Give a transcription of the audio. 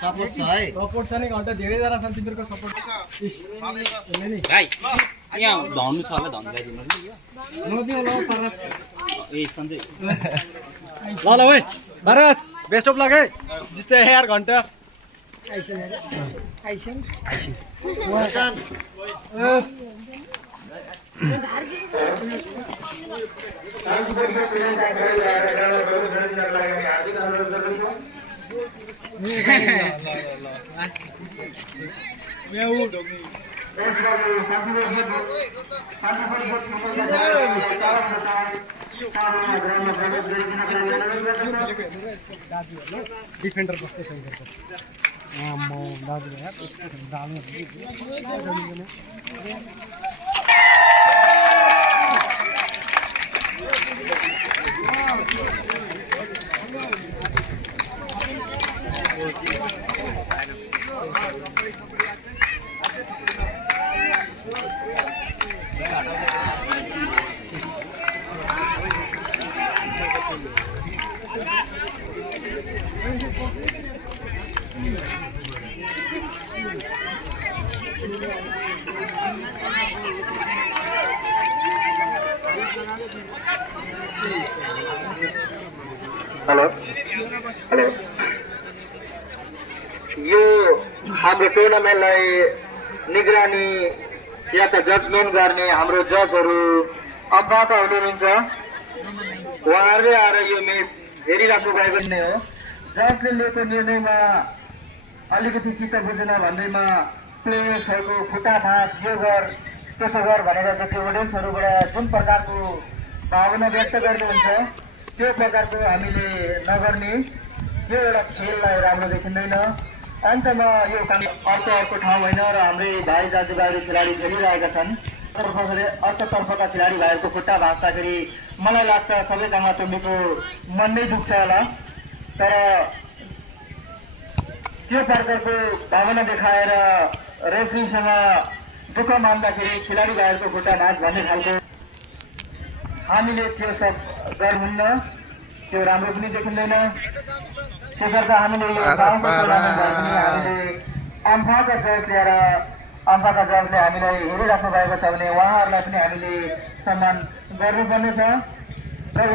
support छ है support छ नि घन्टा धेरै जना छन् तिनीहरुको सपोर्ट नि भाइ यहाँ धन्नु छ होला धन ल्याइदिनु नि नदिउ ल परस ए सन्जय ल ल ओइ परस बेस्ट अफ लक है जिते यार घन्टा आइसन वाकान डिफेन्डर कस्तो सही गर्छ म दाजु यार यस्तो डाल्नु हेलो हेलो यो हाम्रो टुर्नामेन्टलाई निगरानी या त जजमेन्ट गर्ने हाम्रो जजहरू अब्बाका हुनुहुन्छ उहाँहरूले आएर यो म्याच हेरिराख्नु भएको नै हो जसले लिएको निर्णयमा अलिकति चित्त बुझेन भन्दैमा प्लेयर्सहरूको खुट्टा भाँच यो गर त्यसो गर भनेर जति अडियन्सहरूबाट जुन प्रकारको भावना व्यक्त गर्नुहुन्छ त्यो प्रकारको हामीले नगर्ने यो एउटा खेललाई राम्रो देखिँदैन अन्तमा यो काम अर्को ठाउँ होइन र हाम्रै भाइ दाजुभाइहरू खेलाडी खेलिरहेका छन् अर्कोतर्फका खेलाडी भाइहरूको खुट्टा भाँच्दाखेरि मलाई लाग्छ सबैजना टोमीको मन नै दुख्छ होला तर त्यो प्रकारको भावना देखाएर रेफ्रीसँग दुःख मान्दाखेरि खेलाडी भाइहरूको खुट्टा भाँच भन्ने खालको हामीले त्यो सब गर्नुहुन्न त्यो राम्रो पनि देखिँदैन त्यसर्थ हामीले अम्फाका जज ल्याएर अम्फाका जजले हामीलाई हेरिराख्नु भएको छ भने उहाँहरूलाई पनि हामीले सम्मान गर्नुपर्नेछ र